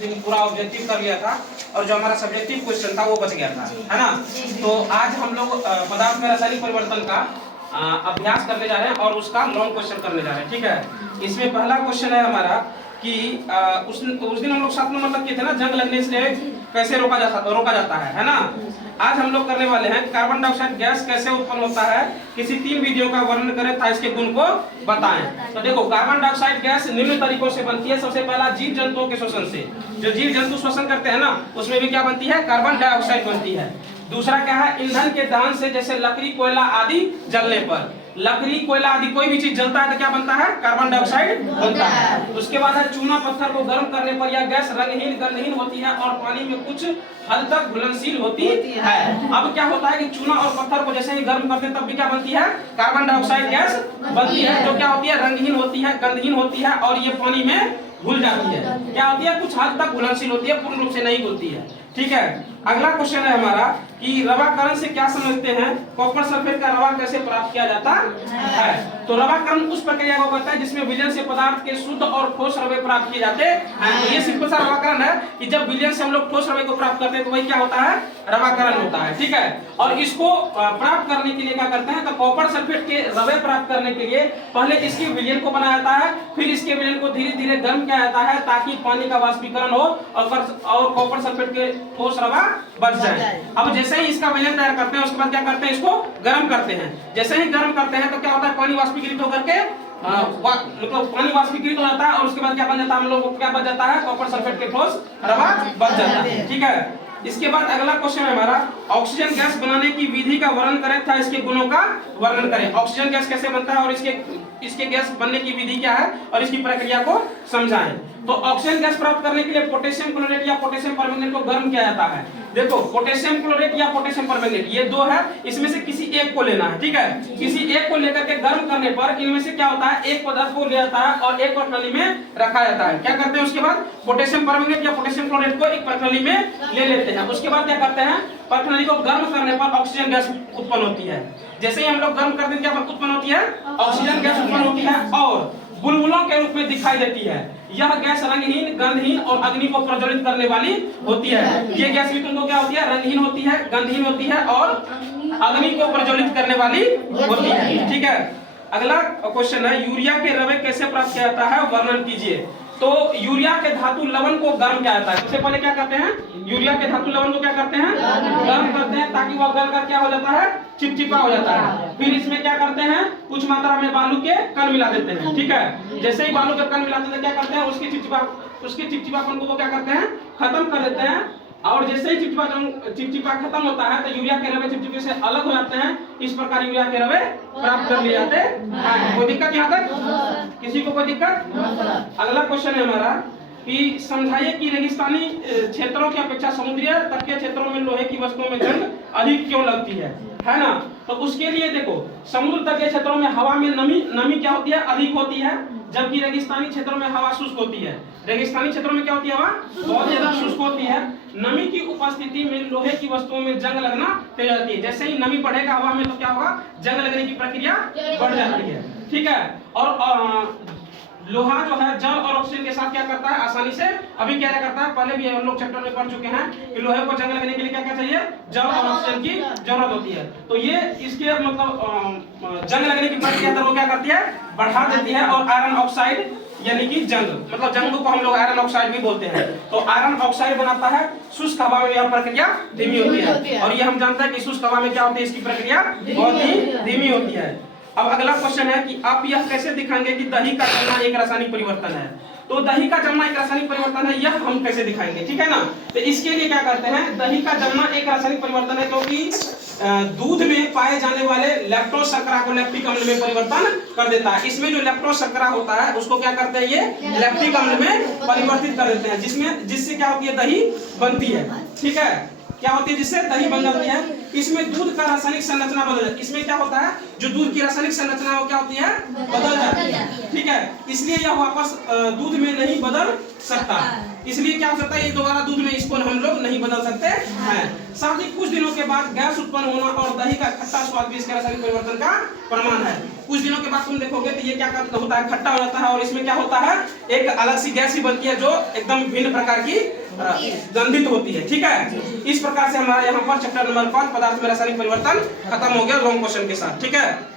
दिन पूरा ऑब्जेक्टिव कर लिया था और जो हमारा सब्जेक्टिव क्वेश्चन था वो बच गया था, है ना। तो आज हम लोग पदार्थ में रासायनिक परिवर्तन का अभ्यास करने जा रहे हैं और उसका लॉन्ग क्वेश्चन करने जा रहे हैं, ठीक है। इसमें पहला क्वेश्चन है हमारा कि उस दिन हम लोग 7 नंबर तक किए थे ना, जंग लगने से कैसे रोका जाता है ना। आज हम लोग करने वाले हैं कार्बन डाइऑक्साइड गैस कैसे उत्पन्न होता है, किसी 3 विधियों का वर्णन करें तथा इसके गुण को बताएं। तो देखो, कार्बन डाइऑक्साइड गैस निम्न तरीकों से बनती है। सबसे पहला, जीव जंतुओं के श्वसन से। जो जीव जंतु श्वसन करते हैं ना, उसमें भी क्या बनती है, कार्बन डाइऑक्साइड बनती है। दूसरा क्या है, ईंधन के दहन से, जैसे लकड़ी कोयला आदि जलने पर। लकड़ी कोयला आदि कोई भी चीज जलता है तो क्या बनता है, कार्बन डाइऑक्साइड बनता है। उसके बाद है चूना पत्थर को गर्म करने पर यह गैस रंगहीन गंधहीन होती है और पानी में कुछ हद तक घुलनशील होती है। अब क्या होता है कि चूना और पत्थर को जैसे ही गर्म करते हैं तब भी क्या बनती है, कार्बन डाइऑक्साइड गैस बनती है, जो क्या होती है, रंगहीन होती है, गंधहीन होती है और ये पानी में घुल जाती है। क्या होती है, कुछ हद तक घुलनशील होती है, पूर्ण रूप से नहीं घुलती है, ठीक है। अगला क्वेश्चन है हमारा कि रवाकरण से क्या समझते हैं, कॉपर सल्फेट का रवा कैसे प्राप्त किया जाता है। तो रवाकरण उस प्रक्रिया को कहता है जिसमें विलयन से पदार्थ के शुद्ध और ठोस रवे प्राप्त किए जाते हैं। तो ये सिंपल सा रवाकरण है कि जब विलयन से हम लोग ठोस रवे को प्राप्त करते हैं तो वही क्या होता है, रवाकरण होता है, ठीक है। और इसको प्राप्त करने के लिए क्या करते हैं, तो कॉपर सल्फेट के रवे प्राप्त करने के लिए पहले इसके विलयन को बनाया जाता है, फिर इसके विलयन को धीरे धीरे गर्म किया जाता है ताकि पानी का वाष्पीकरण हो और कॉपर सल्फेट के ठोस रवा बच जाए। अब जैसे ही इसका विलयन तैयार करते हैं उसके बाद क्या करते हैं, इसको गर्म करते हैं। जैसे ही गर्म करते हैं तो क्या होता है, पानी वाष्पीकृत होकर के मतलब पानी वाष्पीकृत हो जाता है और उसके बाद क्या बन जाता है, हम लोग क्या बच जाता है, कॉपर सल्फेट के ठोस रवा बच जाता है, ठीक है। इसके बाद अगला क्वेश्चन है हमारा, ऑक्सीजन गैस बनाने की विधि का वर्णन करें तथा इसके गुणों का वर्णन करें। ऑक्सीजन गैस कैसे बनता है और इसके गैस बनने की विधि क्या है और इसकी प्रक्रिया को समझाएं। तो ऑक्सीजन गैस प्राप्त करने के लिए पोटेशियम क्लोराइड या पोटेशियम परमैंगनेट को गर्म किया जाता है। देखो, पोटेशियम क्लोराइड या पोटेशियम परमैंगनेट ये दो है, इसमें से किसी एक को लेना है, ठीक है। किसी एक को लेकर के गर्म करने पर इनमें से क्या होता है, एक पदार्थ को लिया जाता है और एक प्रणाली में रखा जाता है। क्या करते हैं उसके बाद, पोटेशियम परमैंगनेट या पोटेशियम क्लोराइड को एक प्रणाली में ले लेते हैं। उसके बाद क्या करते हैं, प्रणाली को गर्म करने पर ऑक्सीजन गैस उत्पन्न होती है। जैसे ही हम लोग गर्म कर देते हैं क्या उत्पन्न होती है, ऑक्सीजन गैस उत्पन्न होती है और बुलबुलों के रूप में दिखाई देती है। यह गैस रंगहीन, गंधहीन और अग्नि को प्रज्वलित करने वाली होती है। ये गैस भी तुमको क्या होती है, रंगहीन होती है, गंधहीन होती है और अग्नि को प्रज्वलित करने वाली होती है, ठीक है। अगला क्वेश्चन है, यूरिया के रवे कैसे प्राप्त किया जाता है, वर्णन कीजिए। तो यूरिया के धातु लवण को गर्म किया जाता है। सबसे पहले क्या करते हैं, यूरिया के धातु लवण को क्या करते हैं, गर्म करते हैं ताकि वह गल कर क्या हो जाता है, चिपचिपा हो जाता है। फिर इसमें क्या करते हैं, कुछ मात्रा में बालू के कण मिला देते हैं, ठीक है। जैसे ही बालू के कण मिलाते हैं क्या करते हैं, उसके चिपचिपापन को क्या करते हैं, खत्म कर देते हैं। और जैसे ही चिपचिपा खत्म होता है तो यूरिया के रवे चिपचिपे से अलग हो जाते हैं। इस प्रकार यूरिया के रवे प्राप्त कर लिए जाते हैं। कोई दिक्कत यहाँ तक, किसी को कोई दिक्कत। अगला क्वेश्चन है हमारा कि समझाइए कि रेगिस्तानी क्षेत्रों की अपेक्षा समुद्रीय तटीय क्षेत्रों में लोहे की वस्तुओं में जंग अधिक क्यों लगती है ना। तो उसके लिए देखो, समुद्र तटीय क्षेत्रों में हवा में नमी क्या होती है, अधिक होती है, जबकि रेगिस्तानी क्षेत्रों में हवा शुष्क होती है। रेगिस्तानी क्षेत्रों में क्या होती है, हवा बहुत ज्यादा शुष्क होती है। नमी की उपस्थिति में लोहे की वस्तुओं में जंग लगना तेज होती है। जैसे ही नमी बढ़ेगा हवा में तो क्या होगा, जंग लगने की प्रक्रिया बढ़ जाती है, ठीक है। और लोहा जो है जल और ऑक्सीजन के साथ क्या करता है, आसानी से अभी क्या करता है, पहले भी हम लोग चैप्टर में पढ़ चुके हैं कि लोहे को जंग लगने के लिए क्या क्या चाहिए, जल और ऑक्सीजन की जरूरत होती है। तो ये इसके मतलब जंग लगने की प्रक्रिया वो क्या करती है, बढ़ा देती है। और आयरन ऑक्साइड यानी कि जंग, मतलब जंग को हम लोग आयरन ऑक्साइड भी बोलते हैं। तो आयरन ऑक्साइड बनाता है। शुष्क हवा में यह प्रक्रिया धीमी होती है और ये हम जानते हैं कि शुष्क हवा में क्या होती है, इसकी प्रक्रिया बहुत ही धीमी होती है। अब अगला क्वेश्चन है कि आप यह कैसे दिखाएंगे कि दही का जमना एक रासायनिक परिवर्तन है। तो दही का जमना एक रासायनिक परिवर्तन है, यह हम कैसे दिखाएंगे, ठीक है ना। तो इसके लिए क्या करते हैं, दही का जमना एक रासायनिक परिवर्तन है क्योंकि दूध में पाए जाने वाले लैक्टोज शर्करा को लैक्टिक अम्ल में परिवर्तन कर देता है। इसमें जो लैक्टोज शर्करा होता है उसको क्या करते हैं, ये लैक्टिक अम्ल में परिवर्तित कर देते हैं, जिससे क्या होती है, दही बनती है, ठीक है। क्या होती है, जिससे दही बन जाती है। इसमें दूध का रासायनिक संरचना बदल जाती है। इसमें क्या होता है, जो दूध की रासायनिक संरचना है वो क्या होती है, बदल जाती है, ठीक है। इसलिए यह वापस दूध में नहीं बदल सकता। इसलिए क्या हो सकता है, ये दोबारा दूध में इसको हम लोग नहीं बदल सकते हैं। साथ ही कुछ दिनों के बाद गैस उत्पन्न होना और दही का खट्टा स्वाद भी इसके रासायनिक परिवर्तन का प्रमाण है। कुछ दिनों के बाद तुम देखोगे तो ये क्या होता है, खट्टा हो जाता है और इसमें क्या होता है, एक अलग सी गैस ही बनती है जो एकदम भिन्न प्रकार की गंधित होती है। ठीक है, इस प्रकार से हमारा यहाँ पर चैप्टर नंबर 5 पदार्थ में रासायनिक परिवर्तन खत्म हो गया लॉन्ग क्वेश्चन के साथ। ठीक है।